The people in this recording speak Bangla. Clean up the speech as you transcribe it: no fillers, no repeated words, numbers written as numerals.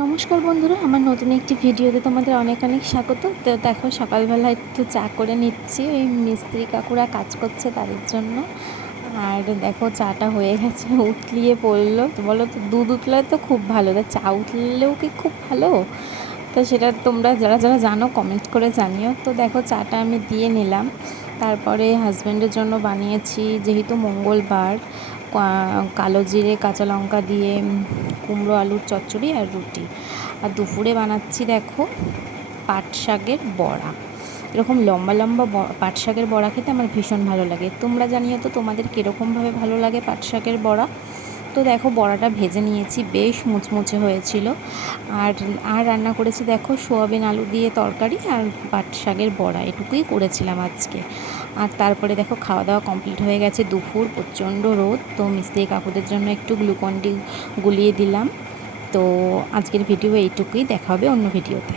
নমস্কার বন্ধুরা, আমার নতুন একটি ভিডিওতে তোমাদের অনেক অনেক স্বাগত। তো দেখো, সকালবেলা একটু চা করে নিচ্ছি, ওই মিস্ত্রি কাকুরা কাজ করছে তাদের জন্য। আর দেখো চাটা হয়ে গেছে, উতলিয়ে পড়লো। তো বলো তো, দুধ উতলে তো খুব ভালো, তা চা উতলেও কি খুব ভালো? তো সেটা তোমরা যারা যারা জানো কমেন্ট করে জানিও। তো দেখো চাটা আমি দিয়ে নিলাম। তারপরে হাজব্যান্ডের জন্য বানিয়েছি, যেহেতু মঙ্গলবার, কালো জিরে কাঁচা লঙ্কা দিয়ে কুমড়ো আলুর চচ্চড়ি আর রুটি। আর দুপুরে বানাচ্ছি দেখো পাট শাকের বড়া। এরকম লম্বা লম্বা পাট শাকের বড়া খেতে আমার ভীষণ ভালো লাগে। তোমরা জানিও তো তোমাদের কীরকমভাবে ভালো লাগে পাট শাকের বড়া। তো দেখো বড়াটা ভেজে নিয়েছি, বেশ মুচমুচে হয়েছিল। আর আর রান্না করেছি দেখো সোয়াবিন আলু দিয়ে তরকারি আর পাট শাকের বড়া, এটুকুই করেছিলাম আজকে। আর তারপরে দেখো খাওয়া দাওয়া কমপ্লিট হয়ে গেছে। দুপুর প্রচণ্ড রোদ, তো মিস্ত্রি কাকুদের জন্য একটু গ্লুকন ডি গুলিয়ে দিলাম। তো আজকের ভিডিও এইটুকুই, দেখা হবে অন্য ভিডিওতে।